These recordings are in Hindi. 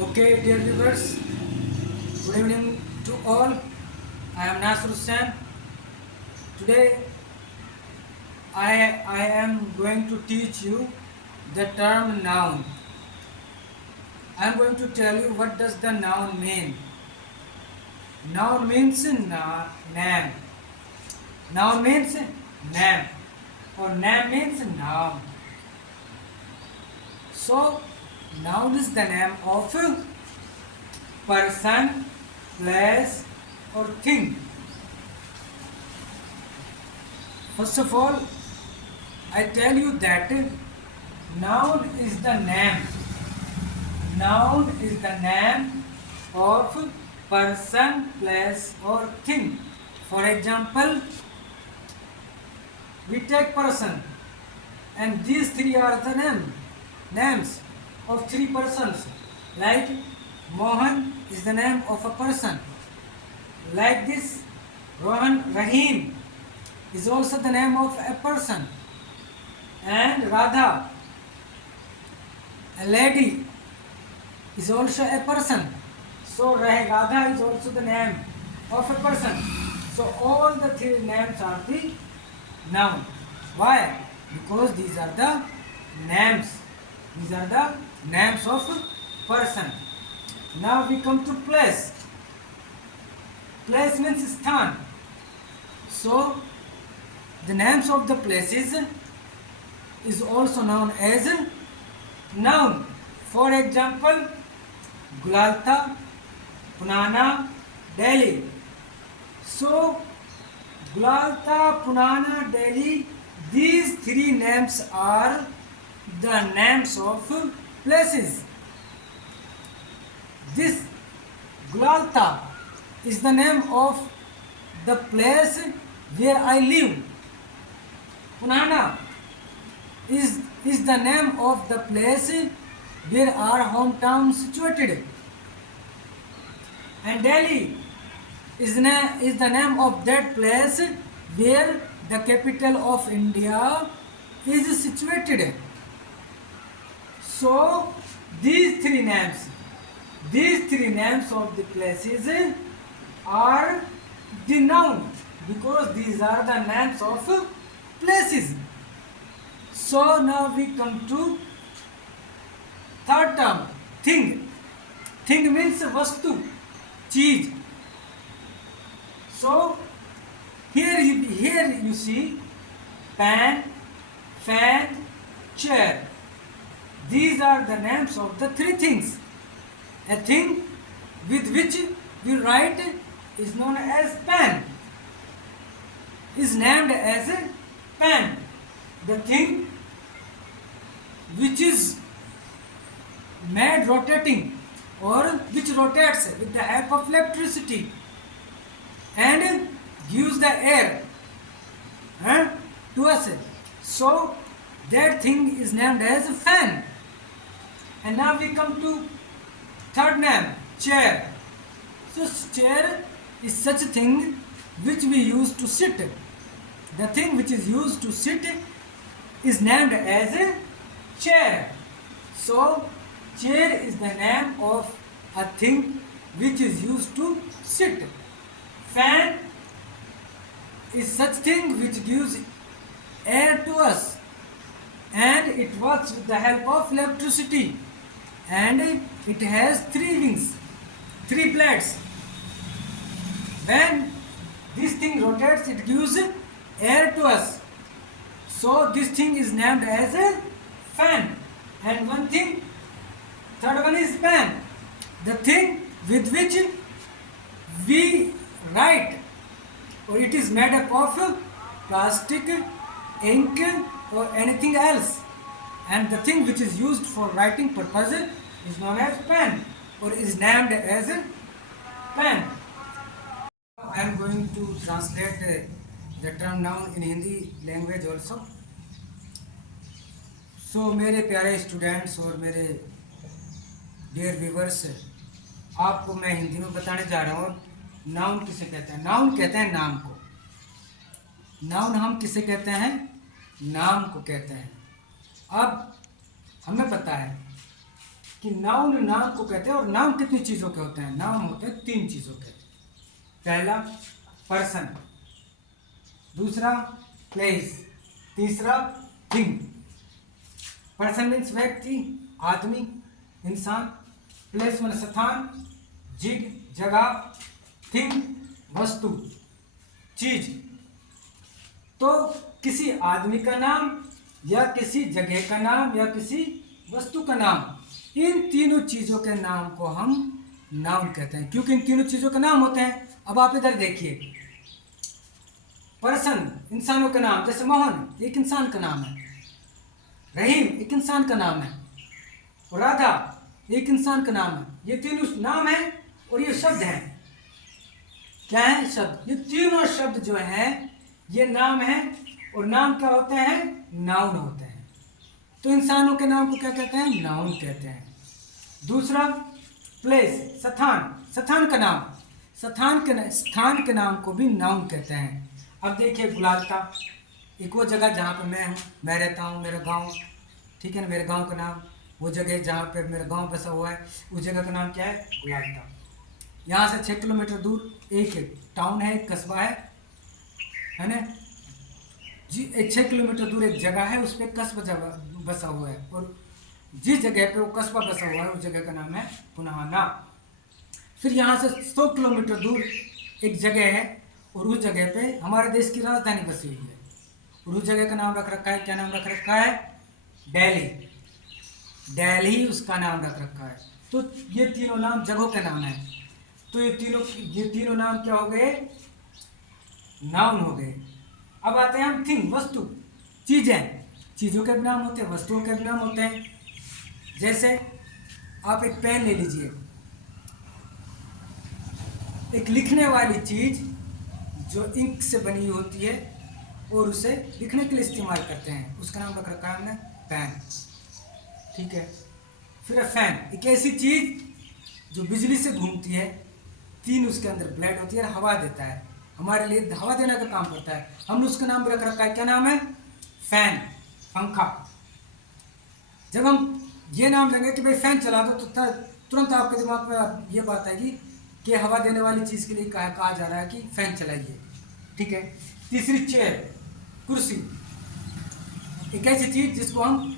Okay, dear viewers, good evening to all. I am Nasr Hussain. Today, I am going to teach you the term noun. I am going to tell you what does the noun mean. Noun means name. Noun means name, or name means noun. So, noun is the name of person, place, or thing. First of all, I tell you that noun is the name. Noun is the name of person, place, or thing. For example, we take person, and these three are the names of three persons. Like Mohan is the name of a person. Like this, Rahim is also the name of a person. And Radha, a lady, is also a person. So Radha is also the name of a person. So all the three names are the noun. Why? Because these are the names. These are the names of person. Now we come to place. Place means sthan. So the names of the places is also known as noun. For example, Gulalta, Punana, Delhi. So Gulalta, Punana, Delhi, these three names are the names of places. This Gulalta is the name of the place where I live. Punana is the name of the place where our hometown situated. And Delhi is the name of that place where the capital of India is situated. So these three names of the places are the noun because these are the names of places. So now we come to third term, thing. Thing means vastu, cheese. So here you see pan, fan, chair. These are the names of the three things. A thing with which we write is known as pen. Is named as a pen. The thing which is made rotating or which rotates with the help of electricity and gives the air to us. So that thing is named as a fan. And now we come to third name, chair. So chair is such a thing which we use to sit. The thing which is used to sit is named as a chair. So chair is the name of a thing which is used to sit. Fan is such thing which gives air to us and it works with the help of electricity and it has three wings, three plates. When this thing rotates, it gives air to us. So this thing is named as a fan. And one thing, third one is pen. The thing with which we write, or it is made up of plastic, ink, or anything else. And the thing which is used for writing purpose is known as pen, or is named as a pen. I am going to translate the term noun in Hindi language also. So मेरे प्यारे स्टूडेंट्स और मेरे डियर व्यूवर्स, आपको मैं हिंदी में बताने जा रहा हूँ नाउन किसे कहते हैं। नाउन कहते हैं नाम को। नाउन हम किसे कहते हैं? नाम को कहते हैं। अब हमें पता है कि नाउन नाम को कहते हैं, और नाम कितनी चीज़ों के होते हैं? नाम होते हैं 3 चीज़ों के। पहला पर्सन, दूसरा प्लेस, तीसरा थिंग। पर्सन मीन्स व्यक्ति, आदमी, इंसान। प्लेस मीन्स स्थान, जगह। थिंग वस्तु, चीज। तो किसी आदमी का नाम या किसी जगह का नाम या किसी वस्तु का नाम, इन तीनों चीजों के नाम को हम नाउन कहते हैं, क्योंकि इन तीनों चीजों के नाम होते हैं। अब आप इधर देखिए, पर्सन इंसानों के नाम, जैसे मोहन एक इंसान का नाम है, रहीम एक इंसान का नाम है, और राधा एक इंसान का नाम है। ये तीनों नाम है और ये शब्द हैं। क्या है? शब्द। ये तीनों शब्द जो हैं ये नाम है, और नाम क्या होते हैं? नाउन होते हैं। तो इंसानों के नाम को क्या कहते हैं? नाउन कहते हैं। दूसरा प्लेस, स्थान, स्थान का नाम, स्थान के नाम को भी नाउन कहते हैं। अब देखिए गुलालता, एक वो जगह जहाँ पे मैं हूँ, मैं रहता हूँ, मेरा गांव, ठीक है ना, मेरे गांव का नाम। वो जगह जहाँ पे मेरा गांव बसा हुआ है, उस जगह का नाम क्या है? गुलालता। यहाँ से 6 किलोमीटर दूर एक टाउन है, एक कस्बा है ना जी। 6 किलोमीटर दूर एक जगह है, उस पर कस्बा बसा हुआ है, और जिस जगह पे वो कस्बा बसा हुआ है उस जगह का नाम है पुनाहाना। फिर यहाँ से 100 किलोमीटर दूर एक जगह है, और उस जगह पे हमारे देश की राजधानी बसी हुई है, और उस जगह का नाम रख रखा है, क्या नाम रख रखा है? दिल्ली। दिल्ली उसका नाम रख रखा है। तो ये तीनों नाम जगहों के नाम हैं। तो ये तीनों नाम क्या हो गए? नाउन हो गए। अब आते हैं हम थिंग, वस्तु, चीजें। चीजों के भी नाम होते हैं, वस्तुओं के भी नाम होते हैं। जैसे आप एक पेन ले लीजिए, एक लिखने वाली चीज जो इंक से बनी होती है और उसे लिखने के लिए इस्तेमाल करते हैं, उसका नाम रख रखा है हमने पेन, ठीक है। फिर फैन, एक ऐसी चीज जो बिजली से घूमती है, 3 उसके अंदर ब्लेड होती है और हवा देता है, हमारे लिए हवा देने का काम करता है, हमने उसका नाम रख रखा है, क्या नाम है? फैन, पंखा। जब हम ये नाम लेंगे कि भाई फैन चला दो, तो तुरंत आपके दिमाग में ये बात आएगी कि हवा देने वाली चीज़ के लिए कहा जा रहा है कि फैन चलाइए, ठीक है। तीसरी चेयर, कुर्सी, एक ऐसी चीज़ जिसको हम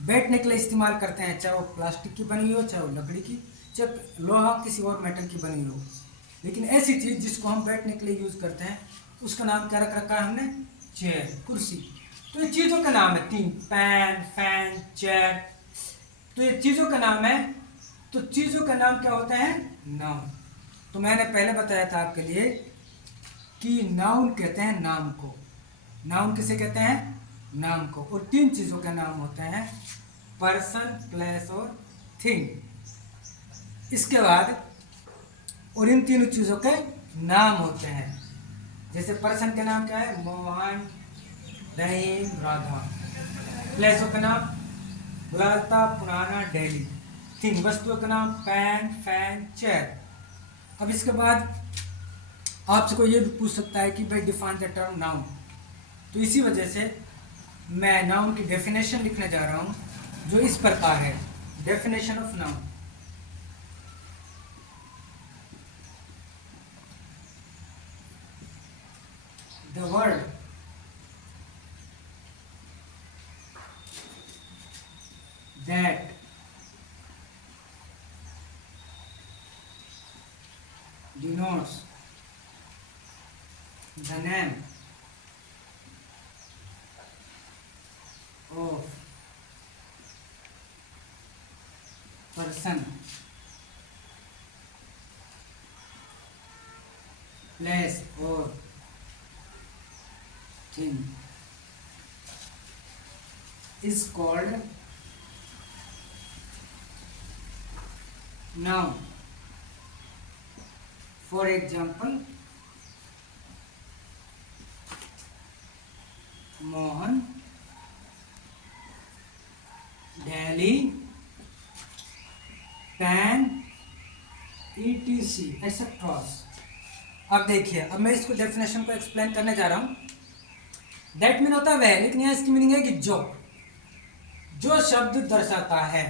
बैठने के लिए इस्तेमाल करते हैं, चाहे वो प्लास्टिक की बनी हो, चाहे वो लकड़ी की, चाहे लोहा किसी और मेटल की बनी हो, लेकिन ऐसी चीज़ जिसको हम बैठने के लिए यूज़ करते हैं उसका नाम क्या रख रखा है हमने? चेयर, कुर्सी। तो ये चीज़ों का नाम है 3, पेन, फैन, चेयर। तो ये चीज़ों का नाम है। तो चीज़ों का नाम क्या होता है? नाउन। तो मैंने पहले बताया था आपके लिए कि नाउन कहते हैं नाम को। नाउन किसे कहते हैं? नाम को। और 3 चीज़ों के नाम होते हैं, पर्सन, प्लेस और थिंग। इसके बाद और इन तीनों चीज़ों के नाम होते हैं। जैसे पर्सन के नाम क्या है? मोहन, रहीम, राधा। प्लेसों का नाम गुलालता, पुराना, दिल्ली। थिंग, वस्तुओं का नाम पेन, फैन, चेयर। अब इसके बाद आपसे कोई ये भी पूछ सकता है कि भाई डिफाइन द टर्म नाउन। तो इसी वजह से मैं नाउन की डेफिनेशन लिखने जा रहा हूँ, जो इस प्रकार है। Definition of noun. The word that denotes the name of person, place or thing is called noun. For example, Mohan, Delhi, Pan, etc. etc. अब देखिए, अब मैं इसको डेफिनेशन को एक्सप्लेन करने जा रहा हूँ। दैट मीन होता है वह, लेकिन यहाँ इसकी मीनिंग है कि जो शब्द दर्शाता है।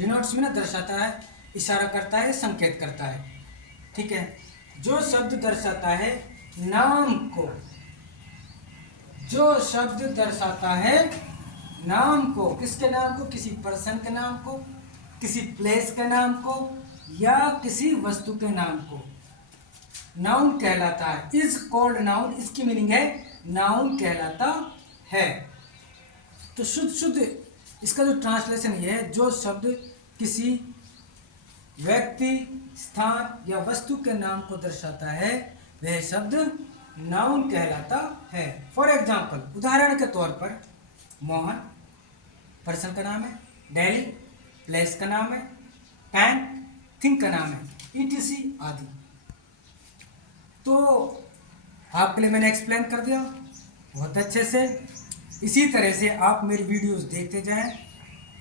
डिनोट्स में ना दर्शाता है, इशारा करता है, संकेत करता है, ठीक है। जो शब्द दर्शाता है नाम को, जो शब्द दर्शाता है नाम को, किसके नाम को, किसी पर्सन के नाम को, किसी प्लेस के नाम को, या किसी वस्तु के नाम को, नाउन कहलाता है। इज कॉल्ड नाउन, इसकी मीनिंग है नाउन कहलाता है। तो शुद्ध इसका जो ट्रांसलेशन ये है, जो शब्द किसी व्यक्ति, स्थान या वस्तु के नाम को दर्शाता है वह शब्द नाउन कहलाता है। फॉर एग्जाम्पल, उदाहरण के तौर पर मोहन पर्सन का नाम है, दिल्ली प्लेस का नाम है, पैन थिंग का नाम है, ईटीसी आदि। तो आपके लिए मैंने एक्सप्लेन कर दिया बहुत अच्छे से। इसी तरह से आप मेरी वीडियोस देखते जाएं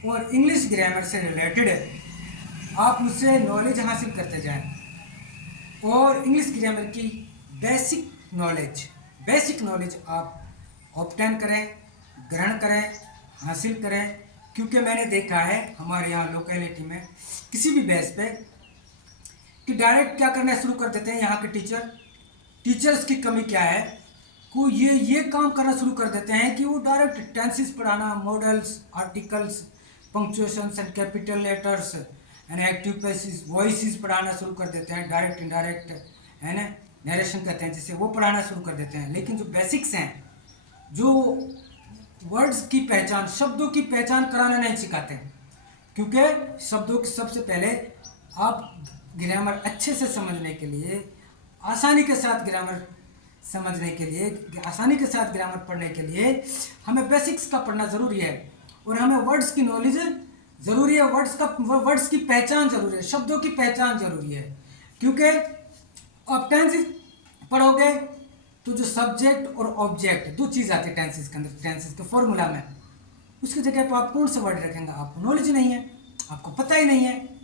और इंग्लिश ग्रामर से रिलेटेड आप मुझसे नॉलेज हासिल करते जाएं और इंग्लिश ग्रामर की बेसिक नॉलेज आप ऑब्टेन करें, ग्रहण करें, हासिल करें। क्योंकि मैंने देखा है हमारे यहाँ लोकेलिटी में किसी भी बेस पे कि डायरेक्ट क्या करना शुरू कर देते हैं, यहाँ के टीचर्स की कमी क्या है को ये काम करना शुरू कर देते हैं कि वो डायरेक्ट टेंसेस पढ़ाना, models, articles, punctuations and capital letters and active passive voices पढ़ाना शुरू कर देते हैं, डायरेक्ट इनडायरेक्ट है ना, नरेशन कहते हैं जिसे, वो पढ़ाना शुरू कर देते हैं। लेकिन जो बेसिक्स हैं, जो वर्ड्स की पहचान, शब्दों की पहचान कराना नहीं सिखाते, क्योंकि शब्दों की सबसे पहले आप ग्रामर अच्छे से समझने के लिए, आसानी के साथ ग्रामर समझने के लिए, आसानी के साथ ग्रामर पढ़ने के लिए हमें बेसिक्स का पढ़ना ज़रूरी है और हमें वर्ड्स की नॉलेज ज़रूरी है, वर्ड्स की पहचान ज़रूरी है, शब्दों की पहचान ज़रूरी है। क्योंकि आप टेंसेस पढ़ोगे तो जो सब्जेक्ट और ऑब्जेक्ट दो चीज़ आती है टेंसेस के अंदर, टेंसेस के फॉर्मूला में, उसकी जगह पर आप कौन सा वर्ड रखेंगे, आपको नॉलेज नहीं है, आपको पता ही नहीं है।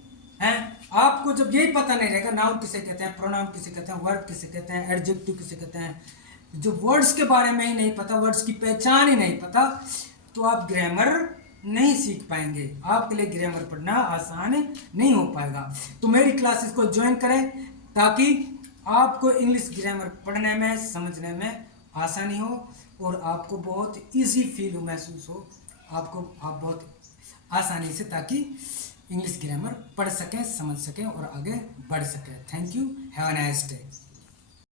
आपको जब यही पता नहीं रहेगा नाउन किसे कहते हैं, प्रोनाउन किसे कहते हैं, वर्ब किसे कहते हैं, एडजेक्टिव किसे कहते हैं, जो वर्ड्स के बारे में ही नहीं पता, वर्ड्स की पहचान ही नहीं पता, तो आप ग्रामर नहीं सीख पाएंगे, आपके लिए ग्रामर पढ़ना आसान नहीं हो पाएगा। तो मेरी क्लासेस को ज्वाइन करें ताकि आपको इंग्लिश ग्रामर पढ़ने में, समझने में आसानी हो और आपको बहुत ईजी फील महसूस हो, आप बहुत आसानी से, ताकि इंग्लिश ग्रामर पढ़ सकें, समझ सकें और आगे बढ़ सकें। Thank you, have a nice day.